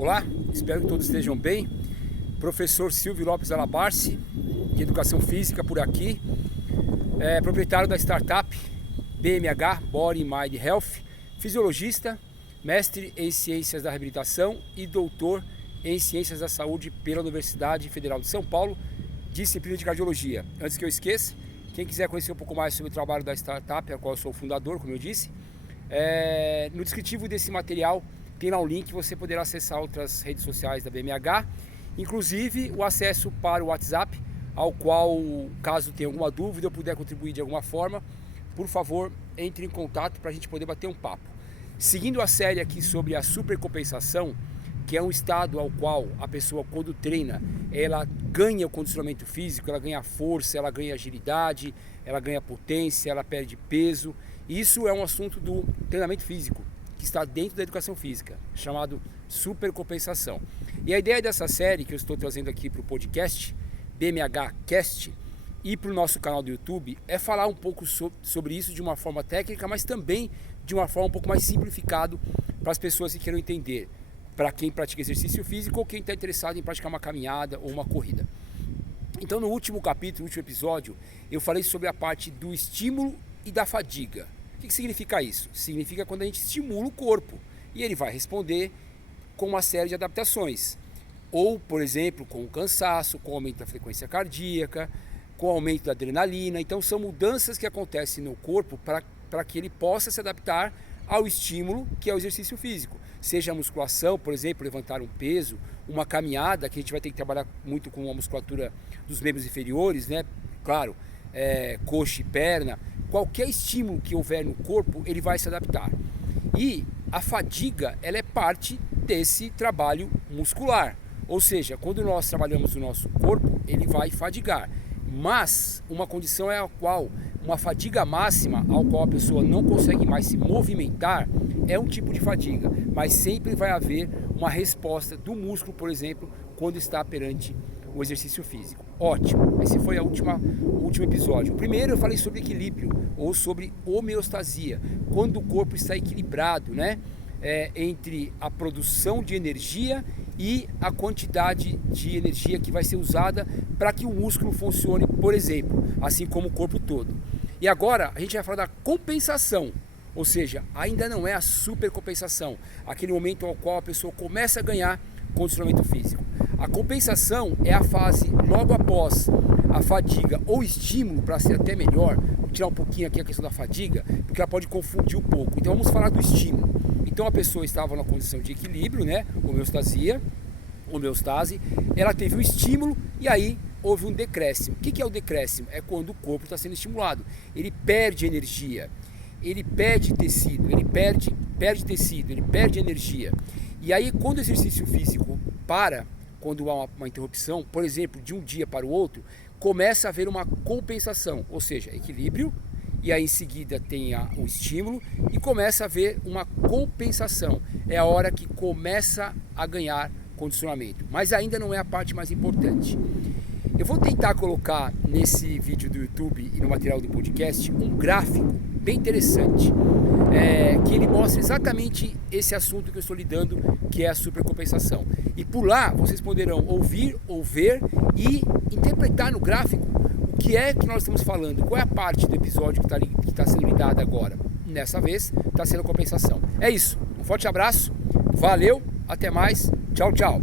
Olá, espero que todos estejam bem. Professor Silvio Lopes Alabarce, de Educação Física por aqui, proprietário da startup BMH, Body Mind Health, fisiologista, mestre em Ciências da Reabilitação e doutor em Ciências da Saúde pela Universidade Federal de São Paulo, disciplina de Cardiologia. Antes que eu esqueça, quem quiser conhecer um pouco mais sobre o trabalho da startup, a qual eu sou o fundador, como eu disse, no descritivo desse material tem lá um link que você poderá acessar outras redes sociais da BMH, inclusive o acesso para o WhatsApp, ao qual, caso tenha alguma dúvida ou puder contribuir de alguma forma, por favor, entre em contato para a gente poder bater um papo. Seguindo a série aqui sobre a supercompensação, que é um estado ao qual a pessoa, quando treina, ela ganha o condicionamento físico, ela ganha força, ela ganha agilidade, ela ganha potência, ela perde peso. Isso é um assunto do treinamento físico, que está dentro da educação física, chamado supercompensação. E a ideia dessa série que eu estou trazendo aqui para o podcast, BMH Cast, e para o nosso canal do YouTube, é falar um pouco sobre isso de uma forma técnica, mas também de uma forma um pouco mais simplificado para as pessoas que queiram entender, para quem pratica exercício físico ou quem está interessado em praticar uma caminhada ou uma corrida. Então, no último capítulo, no último episódio, eu falei sobre a parte do estímulo e da fadiga. O que significa isso? Significa quando a gente estimula o corpo e ele vai responder com uma série de adaptações. Ou, por exemplo, com o cansaço, com o aumento da frequência cardíaca, com o aumento da adrenalina. Então são mudanças que acontecem no corpo para que ele possa se adaptar ao estímulo que é o exercício físico. Seja a musculação, por exemplo, levantar um peso, uma caminhada, que a gente vai ter que trabalhar muito com a musculatura dos membros inferiores, né? Claro, coxa e perna. Qualquer estímulo que houver no corpo, ele vai se adaptar. E a fadiga, ela é parte desse trabalho muscular. Ou seja, quando nós trabalhamos o nosso corpo, ele vai fadigar. Mas uma condição é a qual, uma fadiga máxima, ao qual a pessoa não consegue mais se movimentar, é um tipo de fadiga. Mas sempre vai haver uma resposta do músculo, por exemplo, quando está perante o exercício físico. Ótimo, esse foi o último episódio. O primeiro eu falei sobre equilíbrio ou sobre homeostasia, quando o corpo está equilibrado, né? Entre a produção de energia e a quantidade de energia que vai ser usada para que o músculo funcione, por exemplo, assim como o corpo todo. E agora a gente vai falar da compensação, ou seja, ainda não é a supercompensação, aquele momento ao qual a pessoa começa a ganhar condicionamento físico. A compensação é a fase logo após a fadiga ou estímulo, para ser até melhor, vou tirar um pouquinho aqui a questão da fadiga, porque ela pode confundir um pouco. Então vamos falar do estímulo. Então a pessoa estava numa condição de equilíbrio, né? Homeostase, ela teve um estímulo e aí houve um decréscimo. O que é o decréscimo? É quando o corpo está sendo estimulado. Ele perde energia, ele perde tecido, ele perde tecido, ele perde energia. E aí quando o exercício físico para, quando há uma interrupção, por exemplo, de um dia para o outro, começa a haver uma compensação, ou seja, equilíbrio, e aí em seguida tem o estímulo e começa a haver uma compensação. É a hora que começa a ganhar condicionamento, mas ainda não é a parte mais importante. Eu vou tentar colocar nesse vídeo do YouTube e no material do podcast um gráfico bem interessante, que ele mostra exatamente esse assunto que eu estou lidando, que é a supercompensação. E por lá vocês poderão ouvir ou ver e interpretar no gráfico o que é que nós estamos falando, qual é a parte do episódio que está sendo lidada agora. Dessa vez está sendo compensação. É isso, um forte abraço, valeu, até mais, tchau, tchau.